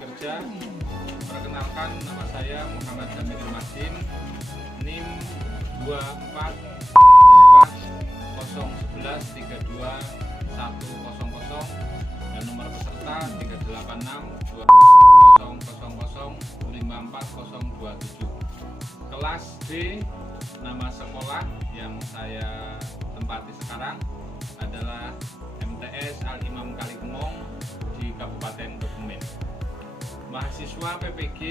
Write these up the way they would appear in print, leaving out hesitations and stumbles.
kerja. Perkenalkan, nama saya Muhammad Jamil Masin, NIM 24 011 32 100 dan nomor peserta 386 200005427. Kelas D, nama sekolah yang saya tempati sekarang adalah MTS Al Imam Kalikemong di Kabupaten Kebumen. Mahasiswa PPG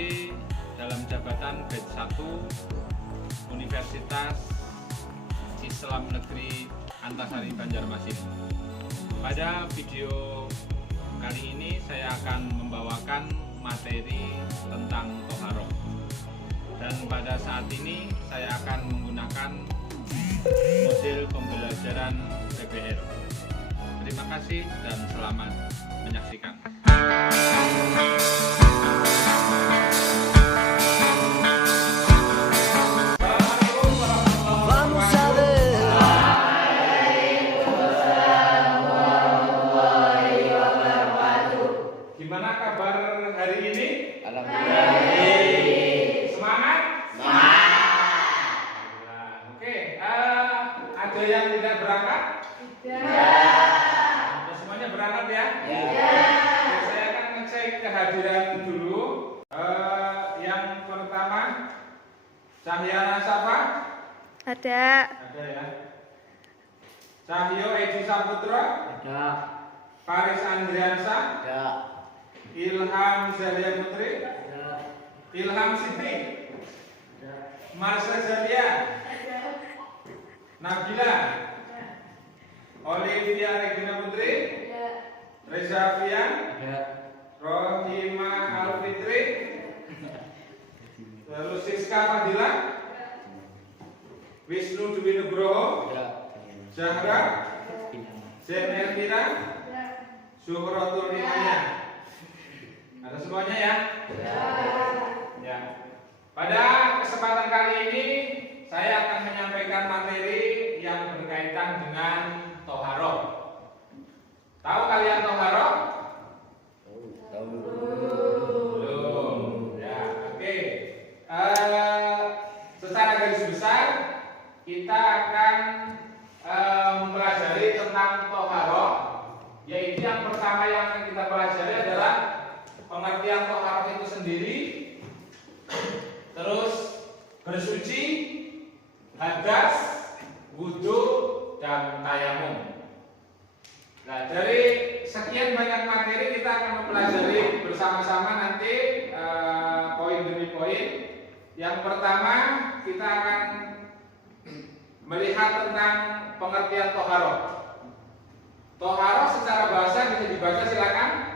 dalam jabatan batch 1 Universitas Islam Negeri Antasari Banjarmasin. Pada video kali ini saya akan membawakan materi tentang toharoh. Dan pada saat ini saya akan menggunakan model pembelajaran PBL. Terima kasih dan selamat menyaksikan. Gimana kabar hari ini? Alhamdulillah. Semangat? Semangat. Oke, ada yang tidak berangkat? Tidak. Semuanya berangkat ya? Iya. Saya akan ngecek kehadiran dulu. Yang pertama, Cahyana Safa? Ada. Ada ya. Cahyo Edi Saputra? Ada. Faris Andriansa? Ada. Ilham Zalia Putri? Ada. Ilham Siti? Ada. Marsha Zalia? Nabila? Olivia Regina Putri? Reza Fian? Ada. Rohima Alfitri? Terus Siska Fadila? Wisnu Dwi Nugroho? Ada. Zahra? Zen Elvira? Zuhrotul Inayah? Ada semuanya ya? Ya. Pada kesempatan kali ini saya akan menyampaikan materi yang berkaitan dengan toharoh. Tahu kalian toharoh? Belum. Ya, oke. Secara garis besar kita akan mempelajari tentang toharoh, yaitu yang pertama yang akan kita pelajari adalah pengertian toharoh itu sendiri, terus bersuci, hadas, wudhu, dan tayamum. Nah, dari sekian banyak materi kita akan mempelajari bersama-sama nanti poin demi poin. Yang pertama kita akan melihat tentang pengertian toharoh. Toharoh secara bahasa bisa dibaca, silakan.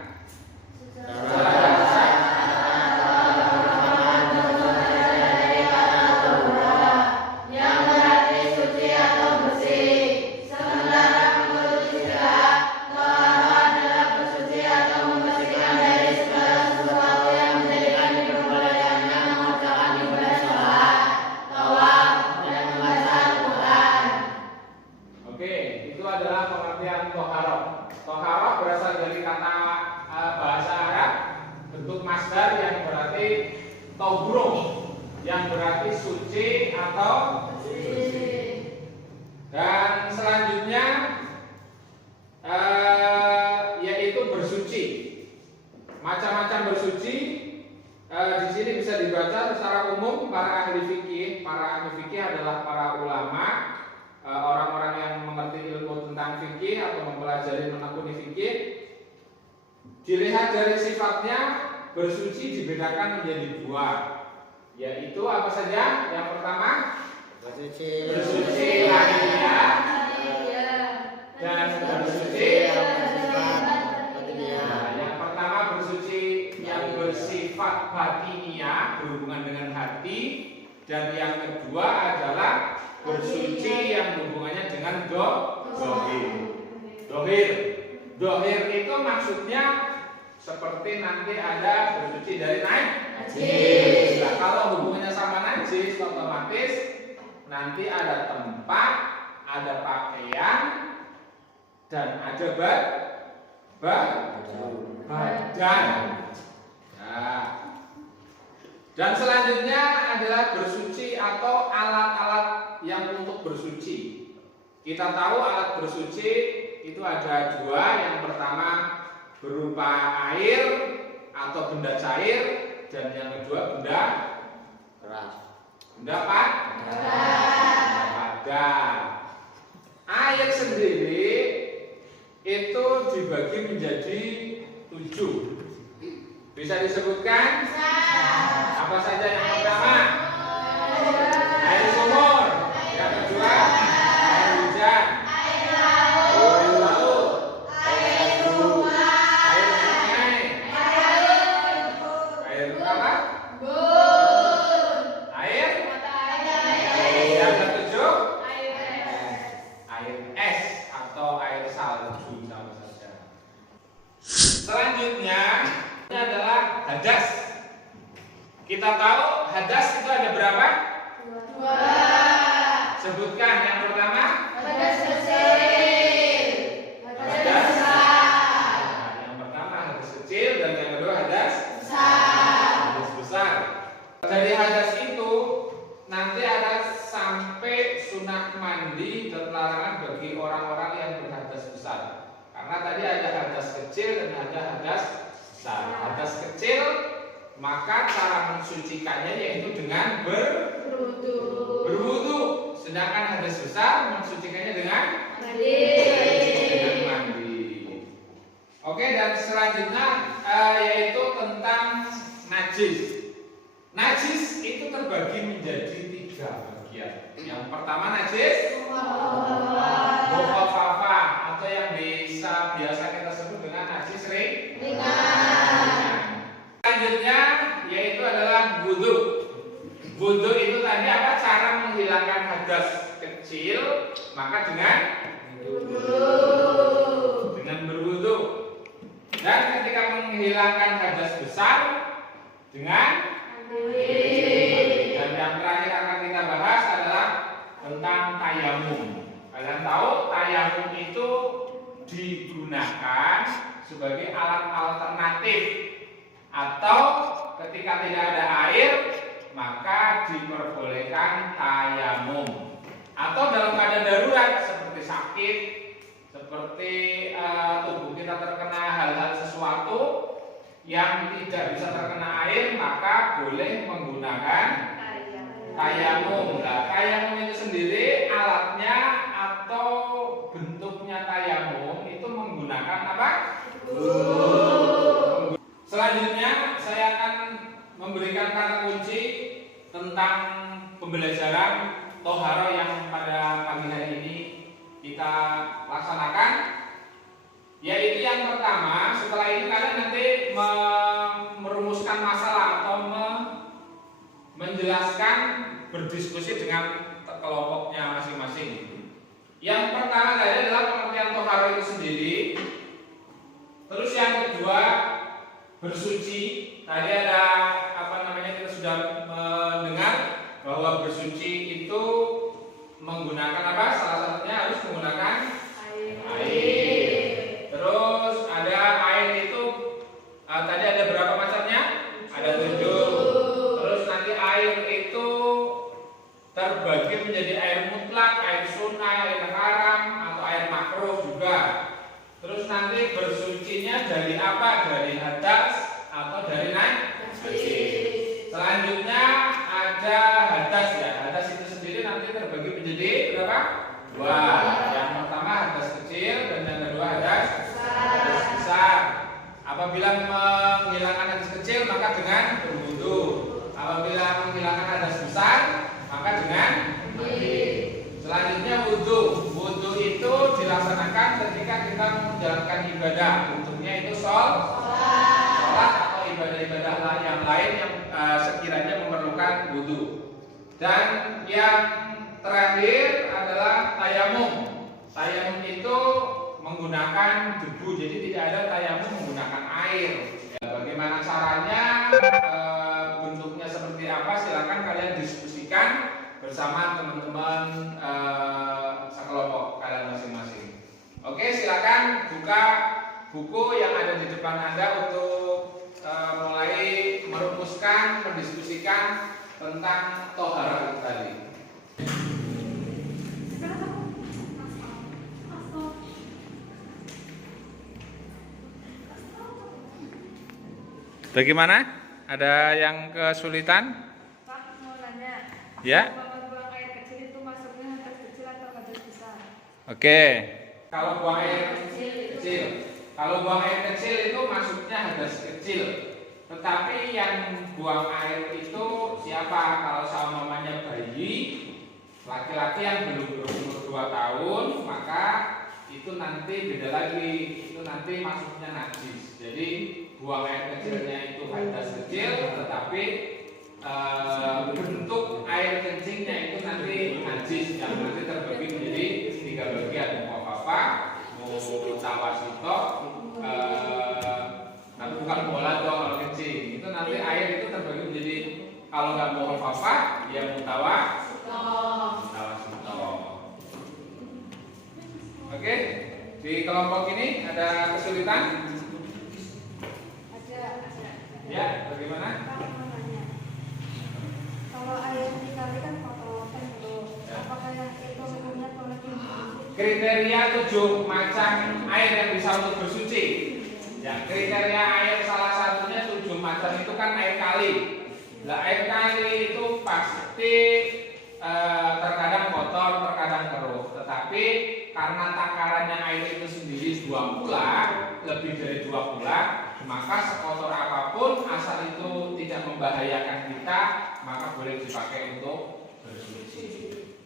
Toharoh berasal dari kata bahasa Arab bentuk masdar yang berarti tohro, yang berarti suci atau bersih. Dan selanjutnya yaitu bersuci. Macam-macam bersuci di sini bisa dibaca secara umum para ahli fikih. Para ahli fikih adalah para ulama, orang-orang yang mengerti ilmu tentang fikih atau mempelajari menekuni fikih. Dilihat dari sifatnya, bersuci dibedakan menjadi dua, yaitu apa saja? Yang pertama, bersuci lahiriah dan bersuci batiniah. Yang pertama bersuci yang bersifat batiniah, berhubungan dengan hati, dan yang kedua adalah bersuci yang hubungannya dengan dohir itu maksudnya seperti nanti ada bersuci dari najis. Nah, kalau hubungannya sama najis, otomatis nanti ada tempat, ada pakaian, dan ada badan. Nah, Nah, dan selanjutnya adalah bersuci atau alat-alat yang untuk bersuci. Kita tahu alat bersuci itu ada dua. Yang pertama berupa air atau benda cair, dan yang kedua benda keras. Benda apa? Padat. Air sendiri itu dibagi menjadi 7. Bisa disebutkan? Apa saja yang pertama? Air sumur. Yang kedua? Air hujan. Air laut. Air sungai. Air apa? Air. Yang ketujuh? Air es atau air salju sama saja. Selanjutnya ini adalah hadas. Kita tahu hadas itu ada berapa? 2. Sebutkan yang pertama. Hadas kecil. Hadas besar. Nah, yang pertama hadas kecil dan yang kedua hadas besar. Hadas besar. Dari hadas itu nanti ada sampai sunah mandi dan larangan bagi orang-orang yang berhadas besar. Karena tadi ada hadas kecil dan ada hadas besar. Hadas kecil maka cara mensucikannya yaitu dengan berwudu. Sedangkan hadas besar mensucikannya dengan mandi. Oke, dan selanjutnya yaitu tentang najis. Najis itu terbagi menjadi 3 bagian. Yang pertama najis mukhafafa atau yang biasa kita sebut dengan najis ringan. Selanjutnya yaitu adalah wudu. Wudu itu tadi apa? Cara menghilangkan hadas kecil, maka dengan berwudu. Dan ketika menghilangkan hadas besar dengan dan yang terakhir akan kita bahas adalah tentang tayamum. Kalian tahu tayamum itu digunakan sebagai alat alternatif, atau ketika tidak ada air maka diperbolehkan tayamum, atau dalam keadaan darurat seperti sakit, seperti tubuh kita terkena hal-hal sesuatu yang tidak bisa terkena air, maka boleh menggunakan tayamum. Nah, tayamum itu sendiri alatnya atau bentuknya tayamum itu menggunakan apa? Selanjutnya saya akan memberikan kata kunci tentang pembelajaran toharo yang pada pagi hari ini kita laksanakan. Yaitu yang pertama, setelah ini kalian nanti merumuskan masalah atau menjelaskan, berdiskusi dengan kelompoknya masing-masing. Yang pertama tadi adalah pengertian toharo itu sendiri. Terus yang kedua bersuci. Tadi ada kita sudah mendengar bahwa bersuci itu menggunakan apa? Salah satunya harus menggunakan air. Terus ada air itu tadi ada berapa macamnya? Ada 7. Terus nanti air itu terbagi menjadi air mutlak, air sunai, air haram, atau air makruh juga. Terus nanti bersucinya dari apa? Dari hadas atau dari najis. Selanjutnya ada hadas ya. Hadas itu sendiri nanti terbagi menjadi berapa? 2. Yang pertama hadas kecil dan yang kedua hadas besar. Apabila menghilangkan hadas kecil maka dengan berwudu. Apabila menghilangkan hadas besar maka dengan mandi. Selanjutnya wudu. Wudu itu dilaksanakan ketika kita menjalankan ibadah. Bentuknya itu sholat atau ibadah-ibadah yang lain yang sekiranya memerlukan wudu. Dan yang terakhir adalah tayamum. Tayamum itu menggunakan debu, jadi tidak ada tayamum menggunakan air. Bagaimana caranya, bentuknya seperti apa? Silakan kalian diskusikan bersama teman-teman sekelompok kalian masing-masing. Oke, silakan buka buku yang ada di depan Anda untuk mulai tentang tohara tadi. Bagaimana? Ada yang kesulitan? Pak, mau nanya. Ya. Kalau buang air kecil itu masuknya hadas kecil atau hadas besar? Oke. Kalau buang air kecil. Kalau buang air kecil itu masuknya hadas kecil. Tetapi yang buang air itu siapa? Kalau seumpamanya bayi laki-laki yang belum berumur 2 tahun, maka itu nanti beda lagi. Itu nanti masuknya najis. Jadi buang air kecilnya itu hadas kecil, tetapi bentuk air kencingnya itu nanti najis yang nanti terbagi menjadi 3 bagian, mau apa, mau tawasito, tapi bukan bola dong kalau kencing. Itu nanti air itu terbagi menjadi, kalau nggak mau apa, ya mutawasito. Oke, di kelompok ini ada kesulitan? Ada. Ya, bagaimana? Pak, mau nanya. Kalau air dikali kan kotor kan dulu. Apakah yang itu hukumnya boleh dicuci? Kriteria 7 macam air yang bisa untuk bersuci. Ya, kriteria air salah satunya 7 macam itu kan air kali. Nah, air kali itu pasti terkadang kotor, terkadang keruh. Tetapi karena takarannya air itu sendiri 2 pula, lebih dari 2 pula, maka sekotor apapun asal itu tidak membahayakan kita, maka boleh dipakai untuk bersuci.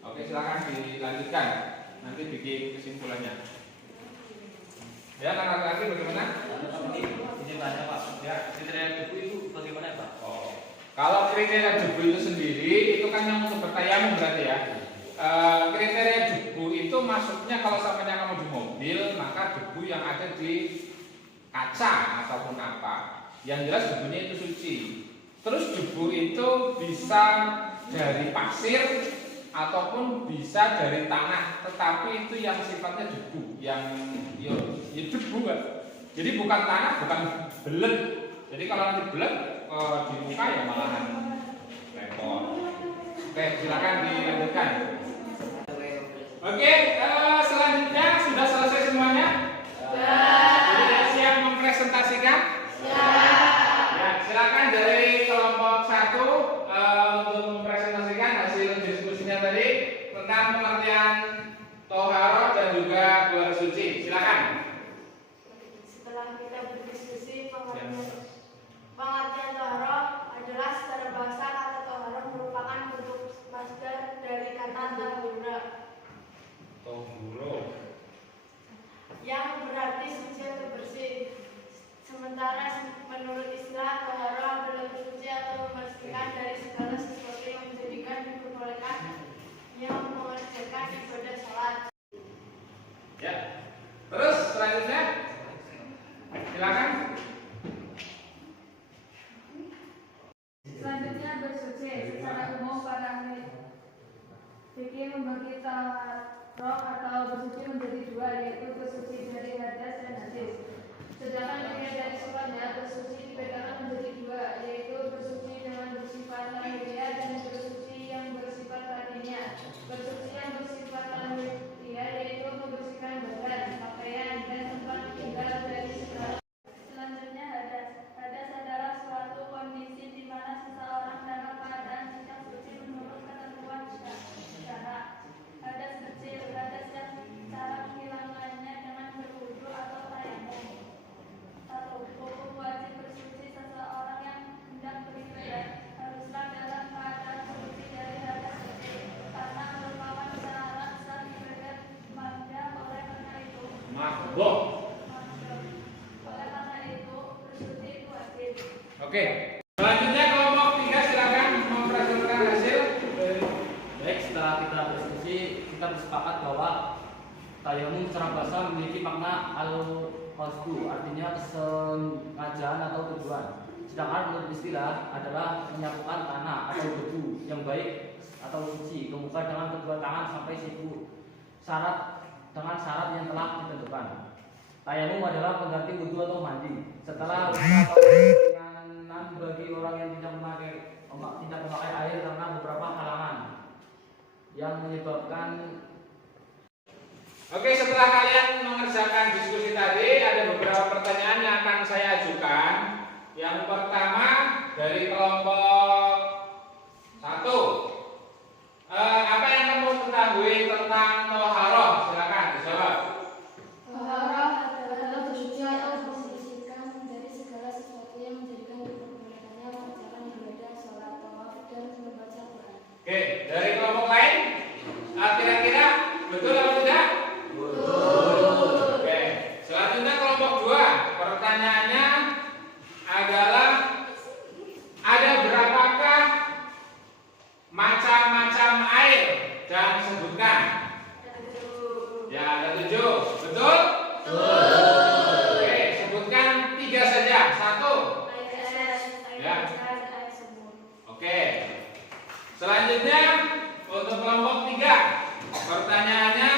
Oke, silakan dilanjutkan. Nanti bikin kesimpulannya. Ya, kan lagi bagaimana? Ini tanya Pak. Ya, kriteria debu itu bagaimana Pak? Kalau kriteria debu itu sendiri, itu kan yang untuk bertayamum berarti ya. Kriteria debu itu masuknya kalau samanya kamu di mobil, maka debu yang ada di kaca ataupun apa. Yang jelas debunya itu suci. Terus debu itu bisa dari pasir ataupun bisa dari tanah, tetapi itu yang sifatnya debu, yang ya debu kan. Jadi bukan tanah, bukan belet. Jadi kalau nanti belet di muka ya malahan repot. Oke, silakan dilanjutkan. Oke, selanjutnya sudah selesai semuanya? Sudah siap mempresentasikan? Ya, silakan dari kelompok 1 untuk mempresentasikan hasil diskusinya tadi tentang pengertian toharo dan juga keluar suci. Silakan. Setelah kita berdiskusi, pengertian toharo adalah secara bahasa kata toharo merupakan bentuk masdar dari kata tahura yang berarti suci atau bersih. Sementara menurut istilah toharo adalah bersuci atau membersihkan dari segala sesuatu yang menjadikan diperbolehkan yang mengerjakan ibadah salat. Ya. Terus selanjutnya silakan. Selanjutnya bersuci. Secara umum para ahli fikih membagi toharo atau bersuci menjadi 2, yaitu bersuci dari hadas dan najis. Sedangkan dilihat dari sifatnya, bersuci dibedakan menjadi 2, yaitu bersuci dengan bersifat lahiriah dan bersuci yang bersifat batiniah. Bersuci yang bersifat lahiriah yaitu membersihkan badan, pakaian, dan tempat tinggal dari segala. Selanjutnya hadas. Hadas adalah suatu kondisi di mana seseorang dalam keadaan tidak suci menurut ketentuan syara. Hadas kecil, hadas yang cara menghilangkannya dengan berwudu atau tayamum. 1. Hukum wajib bersuci seseorang yang hendak beribadah haruslah dalam keadaan suci dari hadas kecil, karena merupakan syarat sah ibadah maka oleh karena itu bersuci itu wajib. Oke. Selanjutnya kelompok 3 silakan mempresentasikan hasil. Baik, setelah kita diskusi, kita bersepakat bahwa tayamum secara bahasa memiliki makna al-qasdu, artinya kesengajaan atau tujuan. Sedangkan menurut istilah adalah menyatukan tanah atau debu yang baik atau suci ke muka dengan kedua tangan sampai siku. Dengan syarat yang telah ditentukan. Tayamum adalah pengganti wudu atau mandi. Setelah luka atau keringanan bagi orang yang tidak memakai air yang menyebabkan. Oke, setelah kalian mengerjakan diskusi tadi, ada beberapa pertanyaan yang akan saya ajukan. Yang pertama dari kelompok 1. Apa yang kamu ketahui tentang toharoh? Silakan dijawab. Toharoh adalah bersuci atau membersihkan dari segala sesuatu yang menjadikan diperbolehkannya mengerjakan ibadah, sholat, tawaf, dan membaca Quran. Oke, dari kelompok lain, kira-kira betul atau tidak? Oke, selanjutnya kelompok 2. Pertanyaannya adalah ada berapakah macam-macam air dan sebutkan? Ya, ada 7. Betul? Oke, sebutkan 3 saja. 1. Ya. Oke. Selanjutnya untuk kelompok 3. Pertanyaannya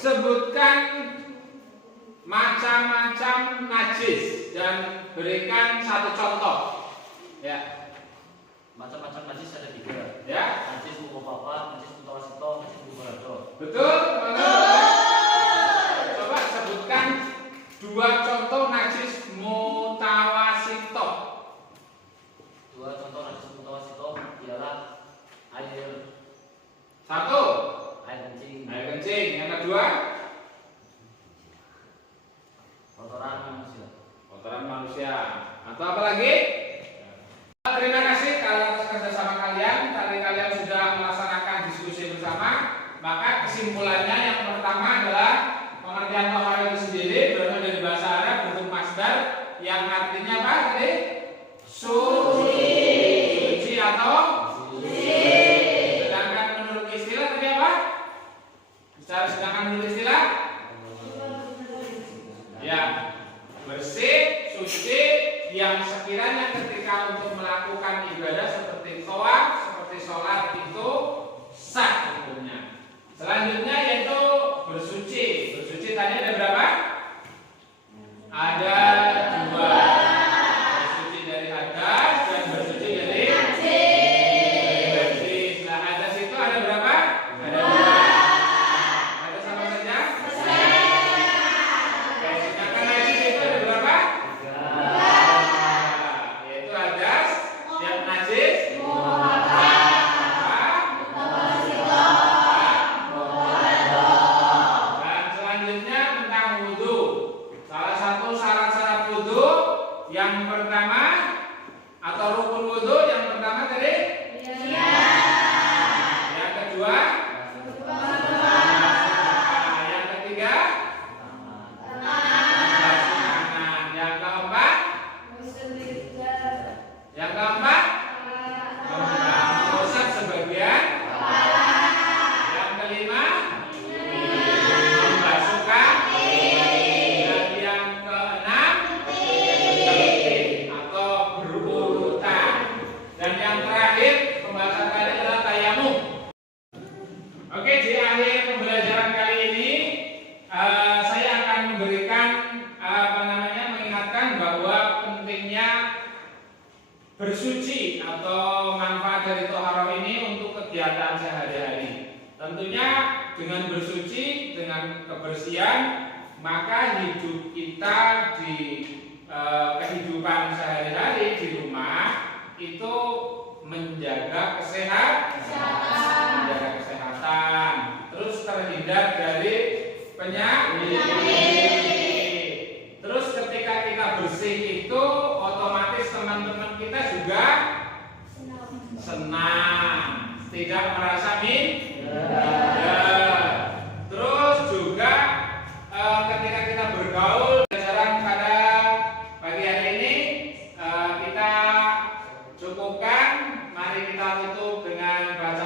sebutkan macam-macam najis dan berikan 1 contoh. Ya. Macam-macam najis ada 3. Ya. Najis mukopapa, najis mutawasito, najis mubarado. Betul? Coba sebutkan 2 contoh najis mutawasito. 2 contoh najis mutawasito ialah air 1. kencing, Air kencing. Yang kedua, kotoran manusia. kotoran manusia. Atau apa lagi? Terima kasih atas kerjasama kalian. Tadi kalian sudah melaksanakan diskusi bersama. Maka kesimpulannya yang pertama adalah pengertian toharoh itu sendiri berasal dari bahasa Arab bentuk masdar yang artinya apa tadi? Suci atau suci. Sedangkan menurut istilah tadi apa? Sedangkan menurut istilah ya, bersih, suci, yang sekiranya ketika untuk melakukan ibadah seperti tawaf, seperti sholat itu sah hukumnya. Selanjutnya yaitu bersuci. Bersuci tadi ada berapa? Ada 2. Bersuci dari hadas dan bersuci dari najis. Nah, hadas itu ada berapa? Ada 2. Ada sama saja? Oke, sedangkan najis itu ada berapa? 3. Yaitu hadas, yang najis, dan selanjutnya tentang wudhu. Salah satu syarat-syarat wudhu yang pertama atau rukun wudhu yang pertama tadi, yang kedua, yang ketiga, tangan, yang keempat, mengusap sebagian, yang kelima, membasuhkan, dan yang keenam, tertib atau berurutan, dan yang terakhir pembahasan kali adalah tayamum. Oke, di akhir pembelajaran kali ini saya akan memberikan mengingatkan bahwa pentingnya bersuci atau manfaat dari toharoh ini untuk kegiatan sehari-hari. Tentunya dengan bersuci, dengan kebersihan, maka hidup kita di kehidupan sehari-hari di rumah itu menjaga kesehatan, terus terhindar dari penyakit. Terus ketika kita bersih itu otomatis teman-teman kita juga senang, tidak merasa minder. Terus juga ketika kita bergaul, pelajaran pada pagi hari ini kita cukupkan. Mari kita tutup dengan baca